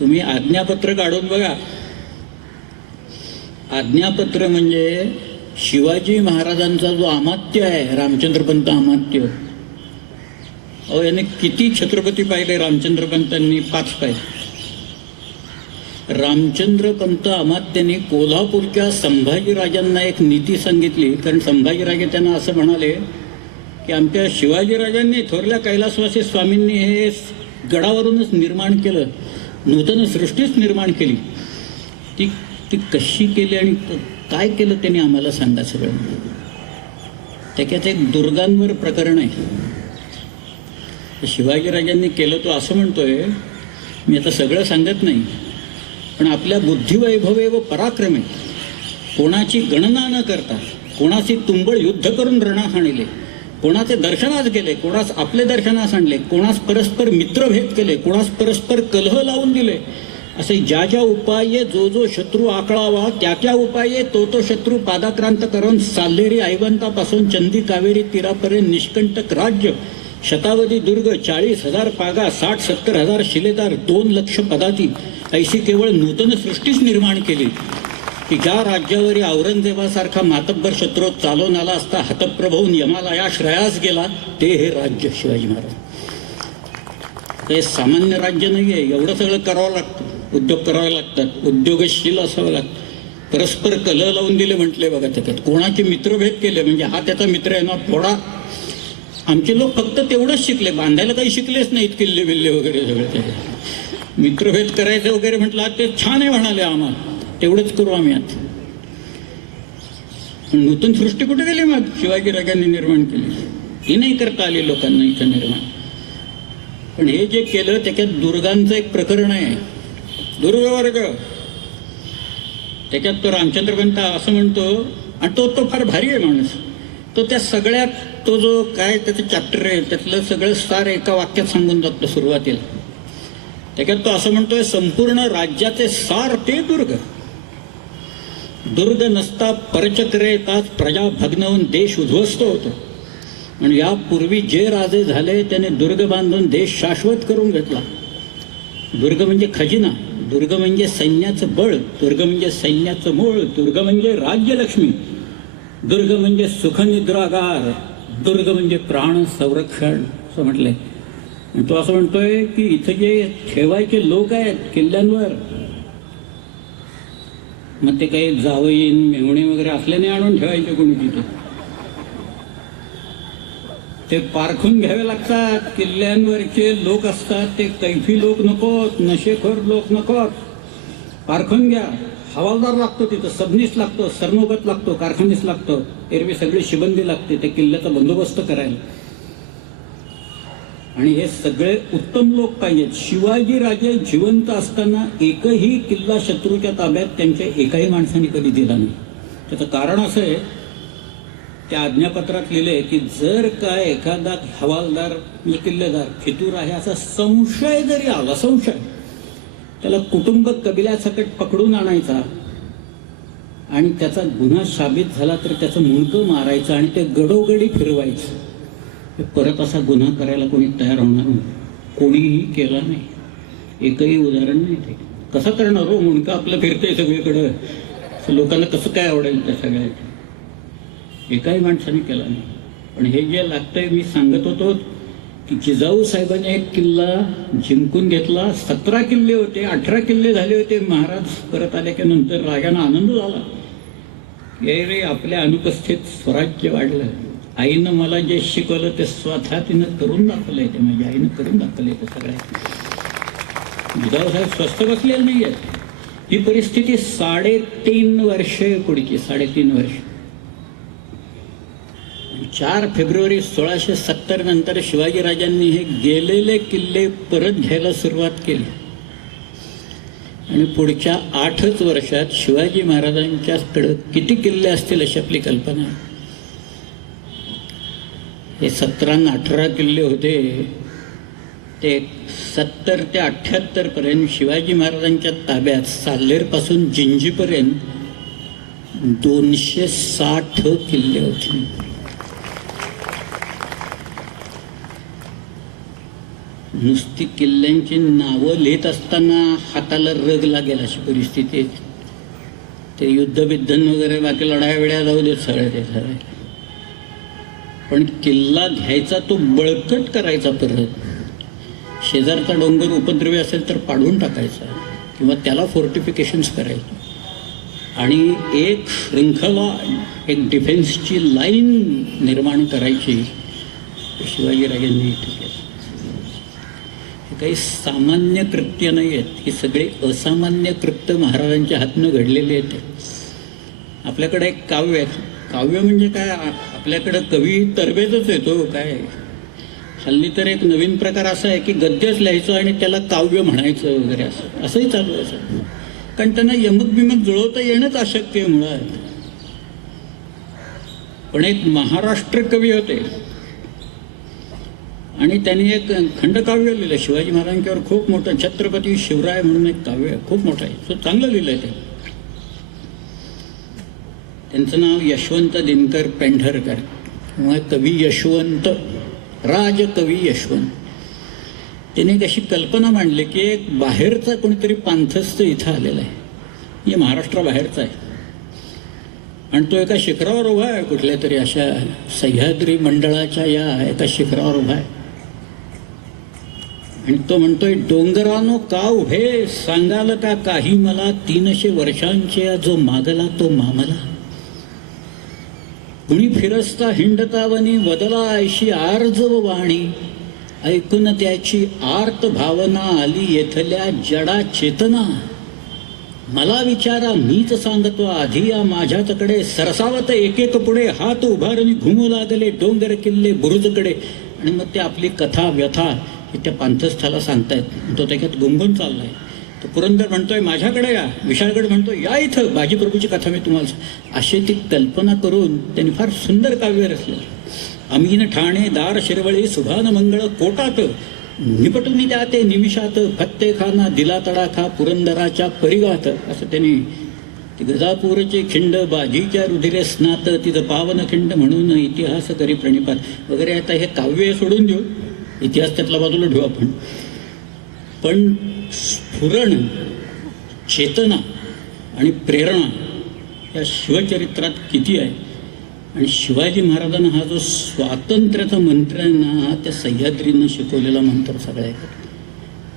तुम्ही आज्ञापत्र काढून बघा. आज्ञापत्र म्हणजे शिवाजी महाराजांचा जो अमात्य आहे, रामचंद्रपंत अमात्य. अहो, याने किती छत्रपती पाहिले रामचंद्रपंतांनी? 5 पाहिले. रामचंद्रपंत अमात्याने कोल्हापूरच्या संभाजीराजांना एक नीती सांगितली. कारण संभाजीराजे त्यांना असं म्हणाले की आमच्या शिवाजीराजांनी, थोरल्या कैलासवासी स्वामींनी हे गडावरूनच निर्माण केलं, नूतन सृष्टीच निर्माण केली. ती कशी केली आणि काय केलं त्यांनी आम्हाला सांगा सगळं. त्याच्यात एक दुर्गांवर प्रकरण आहे. शिवाजीराजांनी केलं तो असं म्हणतोय, मी आता सगळं सांगत नाही, पण आपल्या बुद्धिवैभवे व पराक्रमे कोणाची गणना न करता कोणाची तुंबळ युद्ध करून रणास आणले, कोणाचे दर्शनास गेले, कोणास आपले दर्शनास आणले, कोणास परस्पर मित्रभेद केले, कोणास परस्पर कलह लावून दिले, असे ज्या ज्या उपाये जो जो शत्रू आकळावा त्या त्या उपाये तो शत्रू पादाक्रांत करून साल्हेरी ऐवंतापासून चंदी कावेरी तीरापर्यंत निष्कंटक राज्य, शतावधी दुर्ग, 40,000 पागा, 60-70 हजार शिलेदार, 2 लक्ष पदाती, ऐशी केवळ नूतन सृष्टीच निर्माण केली की ज्या राज्यावरी औरंगजेबासारखा मातब्बर शत्रू चालवून आला असता हतप्रभवून यमाला श्रेयास गेला, ते हे राज्य शिवाजी महाराज. हे सामान्य राज्य नाही आहे. एवढं सगळं करावं लागतं, उद्योग करावे लागतात, उद्योगशील असावं लागतं. परस्पर कलह लावून दिले म्हटले बघा त्याच्यात. कोणाचे मित्रभेद केले म्हणजे हा त्याचा मित्र आहे ना फोडा. आमचे लोक फक्त तेवढंच शिकले, बांधायला काही शिकलेच नाहीत, किल्ले बिल्ले वगैरे सगळे. त्याच्यात मित्रभेद करायचं वगैरे म्हटलं ते छान आहे म्हणाले, आम्हाला तेवढंच करू आम्ही. आता नूतन सृष्टी कुठे गेली मग? शिवाजीराजांनी निर्माण केली, ही नाही करता आली लोकांना इथं निर्माण. पण हे जे केलं त्याच्यात दुर्गांचं एक प्रकरण आहे, दुर्गवर्ग. त्याच्यात तो रामचंद्रपंत असं म्हणतो, आणि तो फार भारी आहे माणूस. तो त्या सगळ्यात तो जो काय त्याचं चॅप्टर आहे त्यातलं सगळं सार एका वाक्यात सांगून जातो सुरुवातीला. त्याच्यात तो असं म्हणतोय, संपूर्ण राज्याचे सार ते दुर्ग. दुर्ग नसता परचक्रे येतात, प्रजा भग्नवून देश उद्ध्वस्त होतो. आणि यापूर्वी जे राजे झाले त्याने दुर्ग बांधून देश शाश्वत करून घेतला. दुर्ग म्हणजे खजिना, दुर्ग म्हणजे सैन्याचं बळ, दुर्ग म्हणजे सैन्याचं मूळ, दुर्ग म्हणजे राज्यलक्ष्मी, दुर्ग म्हणजे सुखनिद्रागार, दुर्ग म्हणजे प्राण संरक्षण, असं म्हटलंय. तो असं म्हणतोय की इथं जे ठेवायचे लोक आहेत किल्ल्यांवर, मग ते काही जावईन मेहुणे वगैरे असल्याने आणून ठेवायचे कोणी तिथे. ते पारखून घ्यावे लागतात. किल्ल्यांवरचे लोक असतात ते कैफी लोक नकोत, नशेखोर लोक नकोत. पारखून घ्या. हवालदार लागतो तिथं, सबनीस लागतो, सरनोबत लागतो, कारखानीस लागतो, एरवी सगळी शिबंदी लागते त्या किल्ल्याचा बंदोबस्त करायला. आणि हे सगळे उत्तम लोक पाहिजेत. शिवाजीराजे जिवंत असताना एकही किल्ला शत्रूच्या ताब्यात त्यांच्या एकाही माणसाने कधी दिला नाही. त्याचं कारण असं आहे, त्या आज्ञापत्रात लिहिले की जर काय एखादा हवालदार म्हणजे किल्लेदार फितूर आहे असा संशय जरी आला, संशय, त्याला कुटुंब कबिल्यासकट पकडून आणायचा आणि त्याचा गुन्हा साबित झाला तर त्याचं मुंडकं मारायचं आणि ते गडोगडी फिरवायचं. परत असा गुन्हा करायला कोणी तयार होणार नाही, कोणीही केला नाही. एकही उदाहरण नाही. ते कसं करणार हो? मुंडकं आपलं फिरतंय सगळीकडं, लोकांना कसं काय आवडेल त्या सगळ्यात? एकाही माणसाने केला नाही. पण हे जे लागतंय, मी सांगत होतो की जिजाऊ साहेबांनी एक किल्ला जिंकून घेतला. 17 किल्ले होते, 18 किल्ले झाले होते. महाराज परत आल्याच्या नंतर राजांना आनंद झाला, रे आपल्या अनुपस्थित स्वराज्य वाढलं. आईनं मला जे शिकवलं ते स्वतः तिनं करून दाखवलंय. ते माझ्या आईनं करून दाखवलंय. ते सगळ्या जिजाऊ साहेब स्वस्त बसलेले नाही आहेत. ही परिस्थिती 3.5 वर्ष पुढची, 3.5 वर्ष. 4 फेब्रुवारी 1670 नंतर शिवाजीराजांनी हे गेलेले किल्ले परत घ्यायला सुरुवात केली. आणि पुढच्या 8च वर्षात शिवाजी महाराजांच्याकडे किती किल्ले असतील अशी आपली कल्पना आहे. हे 17 आणि 18 किल्ले होते. ते 70 ते 78 पर्यंत शिवाजी महाराजांच्या ताब्यात साल्हेरपासून जिंजीपर्यंत 260 किल्ले होते. नुसती किल्ल्यांची नावं लिहित असताना हाताला रग लागेल अशी परिस्थिती आहे. ते युद्धबिद्धन वगैरे बाकी लढाया वेळा जाऊ देत सगळ्या ते सगळे, पण किल्ला घ्यायचा तो बळकट करायचा, परत शेजारचा डोंगर उपद्रवी असेल तर पाडून टाकायचा किंवा त्याला फोर्टिफिकेशन्स करायचं आणि एक शृंखला, एक डिफेन्सची लाईन निर्माण करायची. शिवाजीराजांनी इथे केलं. हे काही सामान्य कृत्य नाही आहेत, ही सगळी असामान्य कृत्य महाराजांच्या हातनं घडलेली आहेत. आपल्याकडे एक काव्य आहे. काव्य म्हणजे काय, आपल्याकडं कवी तरबेजच येतो काय. हल्ली तर एक नवीन प्रकार असा आहे की गद्यच लिहायचं आणि त्याला काव्य म्हणायचं वगैरे, असंही चालू आहे सर. कारण त्यांना यमक बिमक जुळवता येणंच अशक्य आहे मुळात. पण एक महाराष्ट्र कवी होते आणि त्यांनी एक खंडकाव्य लिहिलं शिवाजी महाराजांच्यावर, खूप मोठं, छत्रपती शिवराय म्हणून एक काव्य खूप मोठं आहे. तो चांगलं लिहिलंय ते. त्यांचं नाव यशवंत दिनकर पेंढरकर किंवा कवी यशवंत, राजकवी यशवंत. त्याने एक अशी कल्पना मांडली की एक बाहेरचा कोणीतरी पांथस्थ इथं आलेला आहे, म्हणजे महाराष्ट्राबाहेरचा आहे, आणि तो एका शिखरावर उभा आहे, कुठल्या तरी अशा सह्याद्री मंडळाच्या या एका शिखरावर उभा आहे. आणि तो म्हणतोय, डोंगरानो का उभे, सांगाल का काही मला, 300 वर्षांचे जो मागला तो मामला. कुणी फिरस्ता हिंडतावनी वदला ऐशी आर्जव वाणी, ऐकून त्याची आर्त भावना आली येथल्या जडा चेतना. मला विचारा मीच सांगतो आधी या माझ्याकडे, सरसावत एक एक पुढे हात उभारून घुमू लागले डोंगर किल्ले बुरुजकडे. आणि मग ते आपली कथा व्यथा त्या पांथस्थाला सांगतायत. तो त्याच्यात गुंगून चाललाय. तो पुरंदर म्हणतोय माझ्याकडे या, विशाळगड म्हणतोय या इथं, बाजीप्रभूची कथा मी तुम्हाला. अशी ती कल्पना करून त्यांनी फार सुंदर काव्य रचलं. अमीन ठाणे दार शिरवळी सुभान मंगळ कोटात, निपटून द्या ते निमिषात, फत्तेखाना दिला तडाखा पुरंदराच्या परिघात. असं त्यांनी गजापूरचे खिंड बाजीच्या रुधिरे स्नात, तिथं पावन खिंड म्हणून इतिहास करी प्रणिपात वगैरे. आता हे काव्य सोडून देऊ, इतिहास त्यातला बाजूला ठेवू आपण. पण स्फुरण, चेतना आणि प्रेरणा या शिवचरित्रात किती आहे. आणि शिवाजी महाराजांना हा जो स्वातंत्र्याचा मंत्र आहे ना, त्या सह्याद्रीनं शिकवलेला मंत्र सगळा आहे.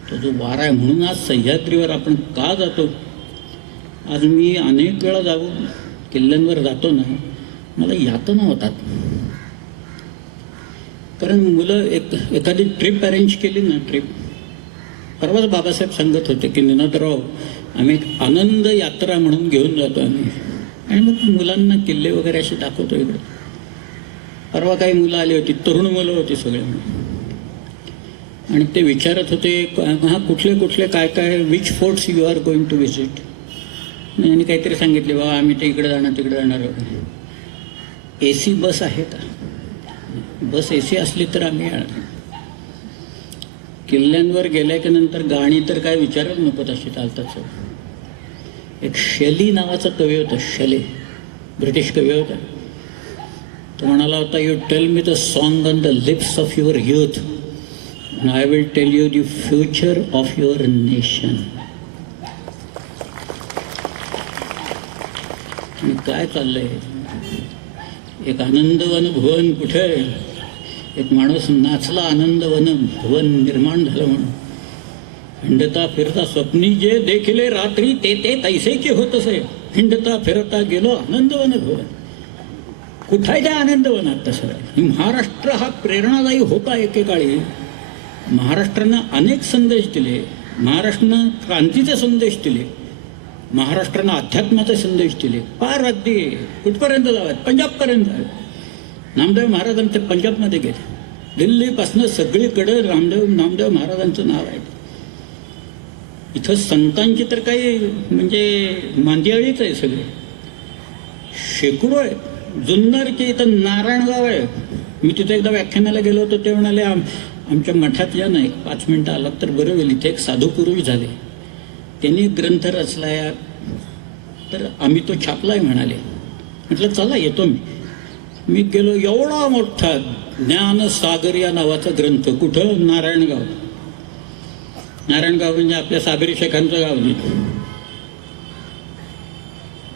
तो जो वारा आहे. म्हणून आज सह्याद्रीवर आपण का जातो. आज मी अनेक वेळा किल्ल्यांवर जातो ना, मला यातना होतात. कारण मुलं एखादी ट्रिप अरेंज केली ना, ट्रिप परवाच बाबासाहेब सांगत होते की निनादराव आम्ही एक आनंद यात्रा म्हणून घेऊन जातो आम्ही, आणि मग मुलांना किल्ले वगैरे असे दाखवतो इकडे. परवा काही मुलं आली होती, तरुण मुलं होती सगळे, आणि ते विचारत होते हा कुठले कुठले काय काय, which forts you are going to visit. आणि काहीतरी सांगितले बाबा आम्ही ते इकडे जाणार तिकडे जाणार वगैरे. AC बस आहे का, बस AC असली तर आम्ही येणार. किल्ल्यांवर गेल्या की नंतर गाणी तर काय विचारच नको तशी चालतात. एक शेली नावाचा कवी होता, शेले, ब्रिटिश कवी होता. तो म्हणाला होता, you tell me the song on the lips of your youth, I will tell you the future of your nation. आणि काय चाललंय, एक आनंदवन भुवन कुठे, एक माणूस नाचला आनंदवन भुवन निर्माण झालं म्हणून. हिंडता फिरता स्वप्नी जे देखिले रात्री, ते ते तैसेचे होत असे. हिंडता फिरता गेलो आनंदवन भुवन. कुठाय त्या आनंदवनात तसं. महाराष्ट्र हा प्रेरणादायी होता एकेकाळी. महाराष्ट्रानं अनेक संदेश दिले. महाराष्ट्रानं क्रांतीचे संदेश दिले. महाराष्ट्रानं अध्यात्माचे संदेश दिले. फार अगदी कुठपर्यंत जावेत, पंजाबपर्यंत जावेत. नामदेव महाराजांचे पंजाबमध्ये गेले. दिल्लीपासनं सगळीकडे नामदेव महाराजांचं नाव आहे. इथं संतांची तर काही म्हणजे मांदियाळीच आहे सगळे. शेकडो आहेत. जुन्नरचे इथं नारायणगाव आहे. मी तिथे एकदा व्याख्यानाला गेलो होतो, ते म्हणाले आमच्या मठात या ना, 5 मिनटं आलात तर बरं होईल. इथे एक साधू पुरुष झाले, त्यांनी ग्रंथ रचलाय, तर आम्ही तो छापलाय म्हणाले. म्हटलं चला येतो मी गेलो. एवढा मोठा ज्ञानसागर या नावाचा ग्रंथ, कुठं, नारायणगाव. नारायणगाव म्हणजे आपल्या साबरी शेखांचं गाव नाही.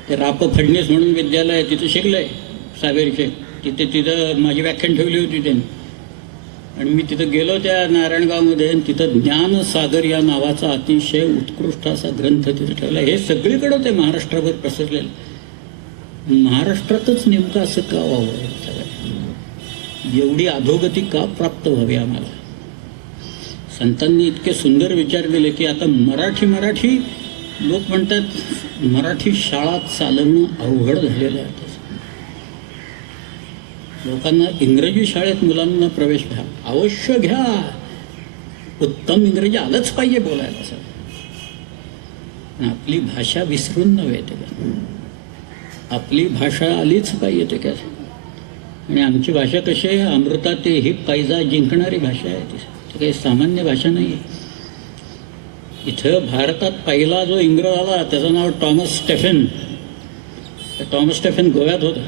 ते राप फडणीस म्हणून विद्यालय आहे, तिथं शिकलंय साबरी शेख. तिथं माझी व्याख्यान ठेवली होती त्यांनी. आणि मी तिथं गेलो त्या नारायणगावमध्ये, आणि तिथं ज्ञानसागर या नावाचा अतिशय उत्कृष्ट असा ग्रंथ तिथं ठेवला. हे सगळीकडं ते महाराष्ट्राभर पसरलेलं. महाराष्ट्रातच नेमकं असं का व्हावं, एवढी अधोगती का प्राप्त व्हावी आम्हाला? संतांनी इतके सुंदर विचार दिले की आता मराठी लोक म्हणतात मराठी शाळा चालवणं अवघड झालेलं आहे. लोकांना इंग्रजी शाळेत मुलांना प्रवेश घ्या, अवश्य घ्या. उत्तम इंग्रजी आलंच पाहिजे बोलायला सर. आपली भाषा विसरून नव्हे ते का, आपली भाषा आलीच पाहिजे ते काय. आणि आमची भाषा कशी आहे, अमृता ते ही पैजा जिंकणारी भाषा आहे. ती काही सामान्य भाषा नाही आहे. इथं भारतात पहिला जो इंग्रज आला त्याचं नाव टॉमस स्टेफन. टॉमस स्टेफन गोव्यात होता.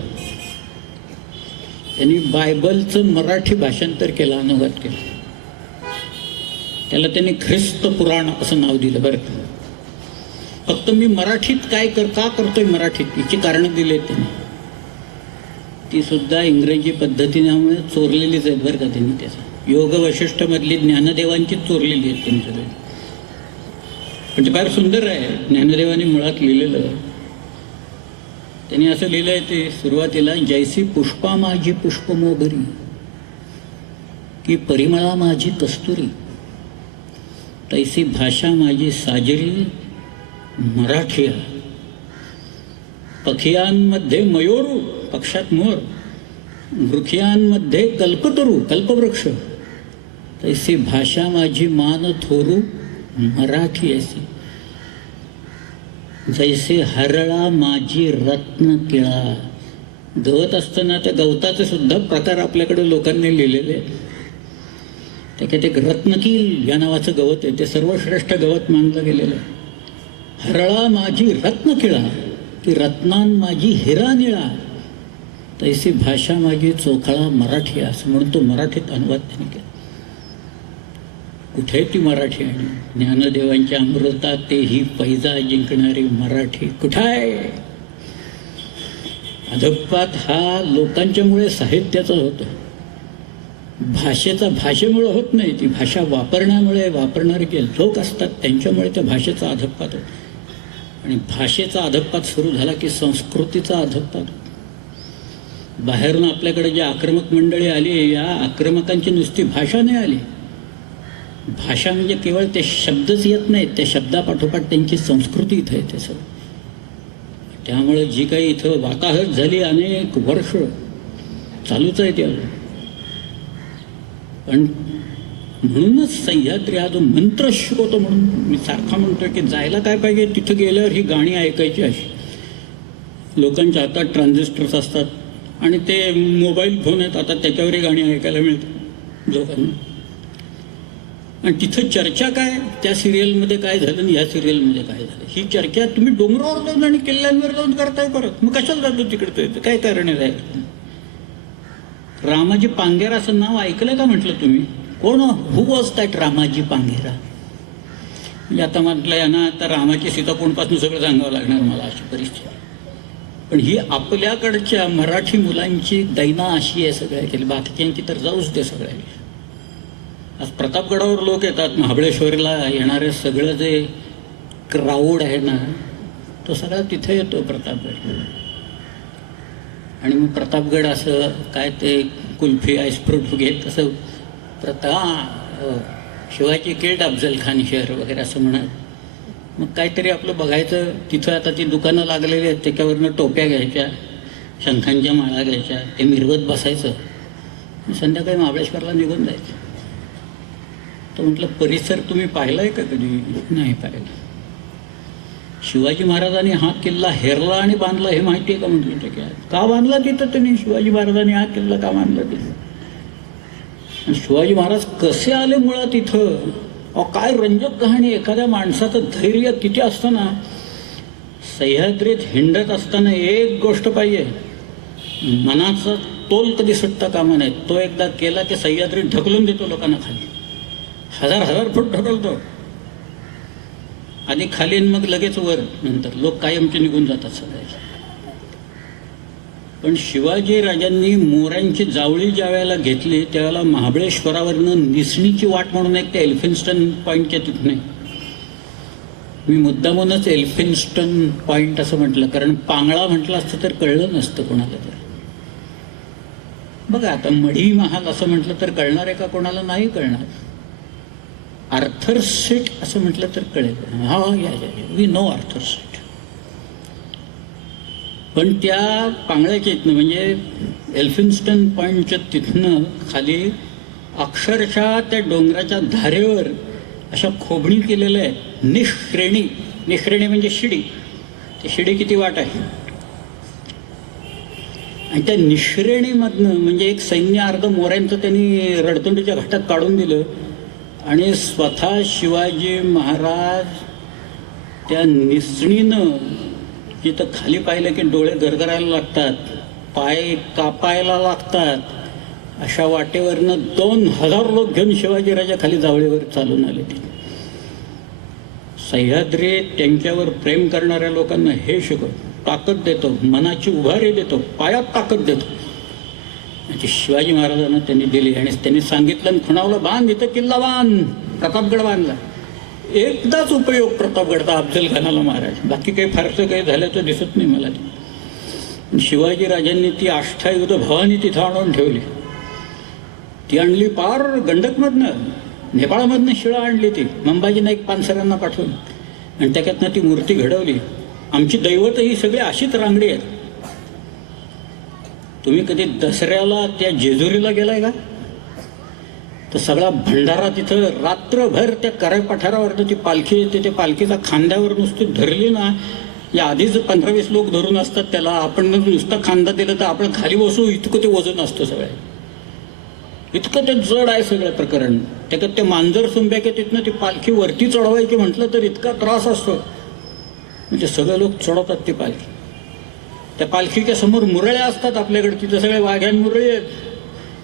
त्यांनी बायबलचं मराठी भाषांतर केलं, अनुवाद केलं. त्याला त्यांनी ख्रिस्त पुराण असं नाव दिलं. बरं, फक्त मी मराठीत काय का करतोय मराठीत, याची कारणं दिली आहेत त्यांनी. ती सुद्धा इंग्रजी पद्धतीने चोरलेलीच आहेत बरं का त्यांनी. त्याचा योग वशिष्ठमधली ज्ञानदेवांची चोरलेली आहेत त्यांनी सगळे. पण ते फार सुंदर आहे. ज्ञानदेवांनी मुळात लिहिलेलं, त्यांनी असं लिहिलंय ते सुरुवातीला, जैसी पुष्पा माझी पुष्पमोगरी, की परिमळा माझी कस्तुरी, तैसी भाषा माझी साजरी मराठी. पखियांमध्ये मयूरू, पक्षात मोर, वृखियांमध्ये कल्पतरू, कल्पवृक्ष, तैसी भाषा माझी मान थोरू मराठी ऐसी. जैसे हरळा माझी रत्न किळा. गवत असताना त्या गवताचे सुद्धा प्रकार आपल्याकडे लोकांनी लिहिलेले आहेत. त्याच्यात एक रत्नकील या नावाचं गवत आहे, ते सर्वश्रेष्ठ गवत मानलं गेलेलं आहे. हरळा माझी रत्न किळा, की रत्नान माझी हिरा निळा, तैसी भाषा माझी चोखळा मराठी, असं म्हणून तो मराठीत अनुवाद त्यांनी केला. कुठे ती मराठी? आणि ज्ञानदेवांच्या अमृता ते ही पैजा जिंकणारी मराठी कुठं आहे? अधपात हा लोकांच्यामुळे साहित्याचा होतो. भाषेचा भाषेमुळे होत नाही, ती भाषा वापरण्यामुळे, वापरणारे जे लोक असतात त्यांच्यामुळे त्या भाषेचा अधपात होतो. आणि भाषेचा अधपात सुरू झाला की संस्कृतीचा अधपात होतो. बाहेरून आपल्याकडे जी आक्रमक मंडळी आली, या आक्रमकांची नुसती भाषा नाही आली. भाषा म्हणजे केवळ ते शब्दच येत नाहीत, त्या शब्दापाठोपाठ त्यांची संस्कृती इथं येते सर. त्यामुळे जी काही इथं वाताहत झाली अनेक वर्ष चालूच आहे ते. पण म्हणूनच सह्याद्री हा जो मंत्र शिकवतो, म्हणून मी सारखा म्हणतो की जायला काय पाहिजे, तिथं गेल्यावर ही गाणी ऐकायची. अशी लोकांच्या हातात ट्रान्झिस्टर्स असतात आणि ते मोबाईल फोन आहेत, आता त्याच्यावरही गाणी ऐकायला मिळतात लोकांना. आणि तिथं चर्चा काय, त्या सिरियलमध्ये काय झालं आणि ह्या सिरियलमध्ये काय झालं, ही चर्चा तुम्ही डोंगरावर जाऊन आणि किल्ल्यांवर जाऊन करताय परत. मग कशाला जातो तिकडे, काय कारण आहे? रामाजी पांगेरा असं नाव ऐकलं का म्हटलं तुम्ही? कोण, हु वॉज दॅट रामाजी पांगेरा? म्हणजे आता म्हटलं यांना आता रामाची सीताकोणपासून सगळं सांगावं लागणार मला, अशी परिस्थिती. पण ही आपल्याकडच्या मराठी मुलांची दैना अशी आहे सगळ्या केली, बाकीच्यांची तर जाऊच दे सगळ्या. आज प्रतापगडावर लोक येतात, महाबळेश्वरला येणारे सगळं जे क्राऊड आहे ना, तो सगळा तिथे येतो प्रतापगड. आणि मग प्रतापगड असं काय ते कुल्फी आईस्फ्रूट घेत असं शिवाजी किल्ड अफजल खान शहर वगैरे असं म्हणत. मग काहीतरी आपलं बघायचं तिथं. आता ती दुकानं लागलेली आहेत, त्याच्यावरनं टोप्या घ्यायच्या, शंखांच्या माळा घ्यायच्या, ते मिरवत बसायचं. संध्याकाळी महाबळेश्वरला निघून जायचं. तर म्हटलं परिसर तुम्ही पाहिला आहे का कधी? नाही पाहिलं. शिवाजी महाराजांनी हा किल्ला हेरला आणि बांधला हे माहिती आहे का? म्हटलं ते काय, का बांधला तिथं त्यांनी? शिवाजी महाराजांनी हा किल्ला का बांधला तिथं? आणि शिवाजी महाराज कसे आले मुळात इथं? काय रंजक कहाणी. एखाद्या माणसाचं धैर्य किती असतं ना. सह्याद्रीत हिंडत असताना एक गोष्ट पाहिजे, मनाचा तोल कधी सुटता कामा नये. तो एकदा केला की सह्याद्रीत ढकलून देतो लोकांना खाली, हजार फूट ढकलतो. आधी खाली आणि मग लगेच वर, नंतर लोक कायमचे निघून जातात सगळ्याचे. पण शिवाजी राजांनी मोऱ्यांची जावळी ज्या वेळेला घेतली त्यावेळेला महाबळेश्वरावरनं निसणीची वाट म्हणून एक त्या एल्फिन्स्टन पॉईंटच्या तिथून, मी मुद्दामूनच एल्फिन्स्टन पॉईंट असं म्हटलं कारण पांगळा म्हटलं असतं तर कळलं नसतं कोणाला. तर बघा आता मढी महाल असं म्हटलं तर कळणार आहे का कोणाला? नाही कळणार. आर्थर सीट असं म्हटलं तर कळेल, हा या वी नो आर्थर सीट. पण त्या पांगळ्याच्या इथनं म्हणजे एल्फिन्स्टन पॉईंटच्या तिथनं खाली अक्षरशः त्या डोंगराच्या धारेवर अशा खोबणी केलेल्या आहेत निश्रेणी. निश्रेणी म्हणजे शिडी. ती शिडी किती वाट आहे आणि त्या निश्रेणीमधनं म्हणजे एक सैन्य अर्ध मोऱ्यांचं त्यांनी रडतुंडीच्या घाटात काढून दिलं आणि स्वतः शिवाजी महाराज त्या निसणीनं जिथं खाली पाहिलं की डोळे गरगरायला लागतात, पाय कापायला लागतात, अशा वाटेवरनं 2000 लोक घेऊन शिवाजीराजा खाली जावळीवर चालून आले. ते सह्याद्री त्यांच्यावर प्रेम करणाऱ्या लोकांना हे शिकव, ताकद देतो, मनाची उभारी देतो, पायात ताकद देतो. म्हणजे शिवाजी महाराजांना त्यांनी दिली आणि त्यांनी सांगितलं खुणावलं, बांध इथं किल्ला बांध. प्रतापगड बांधला. एकदाच उपयोग प्रतापगडचा अफजल खानाला मारायचा, बाकी काही फारसं काही झाल्याचं दिसत नाही मला. ते शिवाजी राजांनी ती आष्ठायुध भवानी तिथं आणून ठेवली. ती आणली पार गंडकमधनं, नेपाळमधनं शिळा आणली ती मंबाजी नाईक पानसरांना पाठवून आणि त्याच्यातनं ती मूर्ती घडवली. आमची दैवत ही सगळी अशीच रांगडी आहेत. तुम्ही कधी दसऱ्याला त्या जेजुरीला गेलाय का? तर सगळा भंडारा तिथं रात्रभर त्या कराय पठारावर ती पालखी येते, त्या पालखीचा खांद्यावर नुसती धरली ना, या आधीच 15-20 लोक धरून असतात त्याला. आपण नुसता खांदा दिला तर आपण खाली बसू इतकं ते वजन असतं सगळं, इतकं ते जड आहे सगळं प्रकरण. त्याच्यात ते मांजर सुंब्याच्या तिथनं ती पालखी वरती चढवायची म्हटलं तर इतका त्रास असतो. म्हणजे सगळे लोक चढवतात ती पालखी. त्या पालखीच्या समोर मुरळ्या असतात आपल्याकडे, तिथं सगळे वाघ्यान मुरळी आहेत.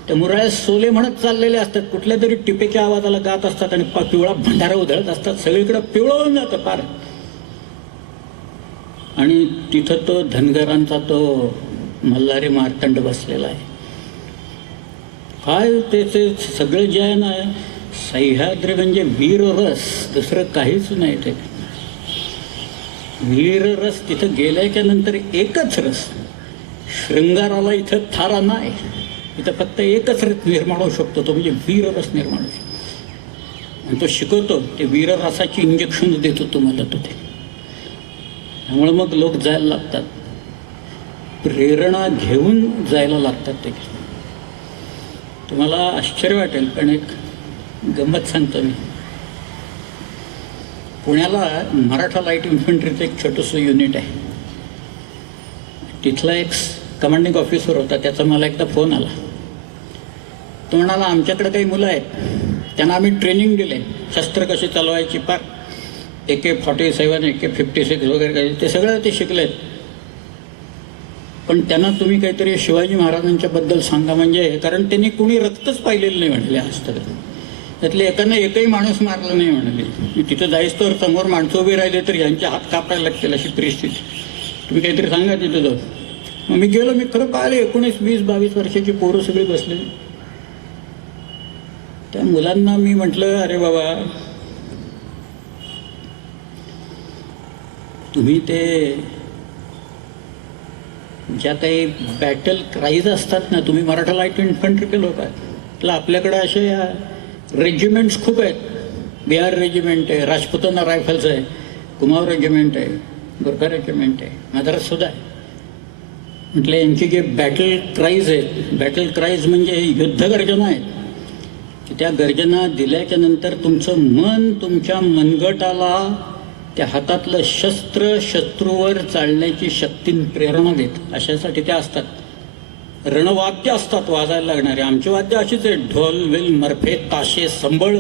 त्या मुरळ्या सोले म्हणत चाललेले असतात, कुठल्या तरी टिपेच्या आवाजाला गात असतात आणि पिवळा भंडारा उधळत असतात. सगळीकडे पिवळं होऊन जातं पार. आणि तिथं तो धनगरांचा तो मल्हारी मार्तंड बसलेला आहे. काय ते सगळं जे आहे ना, सह्याद्री म्हणजे वीररस, दुसरं काहीच नाही. ते वीररस तिथं गेल्याच्या नंतर एकच रस. शृंगाराला इथं थारा नाही, इथं फक्त एकच रस निर्माण होऊ शकतो, तो म्हणजे वीररस निर्माण होऊ शकतो. आणि तो शिकवतो, ते वीररसाची इंजेक्शन देतो तुम्हाला तो. ते त्यामुळे मग लोक जायला लागतात, प्रेरणा घेऊन जायला लागतात. ते तुम्हाला आश्चर्य वाटेल पण एक गंमत सांगतो मी. पुण्याला मराठा लाईट इन्फंट्रीचं एक छोटंसं युनिट आहे. तिथला एक कमांडिंग ऑफिसर होता, त्याचा मला एकदा फोन आला. तो म्हणाला, आमच्याकडे काही मुलं आहेत, त्यांना आम्ही ट्रेनिंग दिले, शस्त्र कशी चालवायची, पार AK-47 AK-56 वगैरे काही ते सगळं ते शिकलेत. पण त्यांना तुम्ही काहीतरी शिवाजी महाराजांच्या बद्दल सांगा, म्हणजे कारण त्यांनी कुणी रक्तच पाहिलेलं नाही म्हणाले आज. त्यातले एकानं एकही माणूस मारला नाही म्हणाले. तिथं जायच तर समोर माणसं उभी राहिले तर यांचे हात कापायला लागतील अशी परिस्थिती. तुम्ही काहीतरी सांगा तिथं जाऊन. मग मी गेलो, मी खरं पाहिले 19, 20, 22 वर्षाची पोरं सगळी बसलेली. त्या मुलांना मी म्हटलं, अरे बाबा तुम्ही ते ज्या काही बॅटल क्राईज असतात ना, तुम्ही मराठा लाईट इन्फंट्रीचे लोक आहेत, तर आपल्याकडे असे रेजिमेंट्स खूप आहेत. बिहार रेजिमेंट आहे, राजपुताना रायफल्स आहे, कुमाव रेजिमेंट आहे, गोरखा रेजिमेंट आहे, मद्राससुद्धा आहे. म्हटलं यांची जे बॅटल क्राईज आहेत, बॅटल क्राईज म्हणजे युद्ध गर्जना आहेत, की त्या गर्जना दिल्याच्या नंतर तुमचं मन तुमच्या मनगटाला त्या हातातलं शस्त्र शत्रूवर चालण्याची शक्ती प्रेरणा देत, अशासाठी त्या असतात. रणवाद्य असतात वाजायला लागणारे. आमची वाद्य अशीच आहे, ढोल वेल मर्फे ताशे संबळ.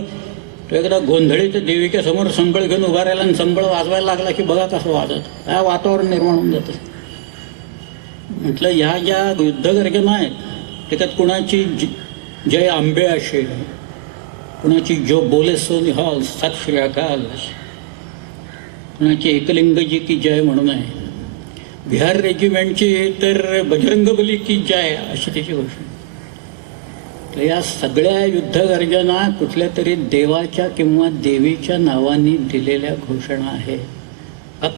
तो एकदा गोंधळी तर देवीच्या समोर संबळ घेऊन उभा राहिला आणि संबळ वाजवायला लागला की बघा कसं वाजत, काय वातावरण निर्माण होऊन जातं. म्हटलं ह्या ज्या युद्धगर्जना आहेत त्याच्यात कुणाची जय आंबे असेल, कुणाची जो बोले सो निहाल सत श्री अकाल, कुणाची एकलिंगजी की जय म्हणून आहे, बिहार रेजिमेंटची तर बजरंगबली की जय अशी त्याची घोषणा. तर या सगळ्या युद्धगर्जना कुठल्या तरी देवाच्या किंवा देवीच्या नावाने दिलेल्या घोषणा आहेत.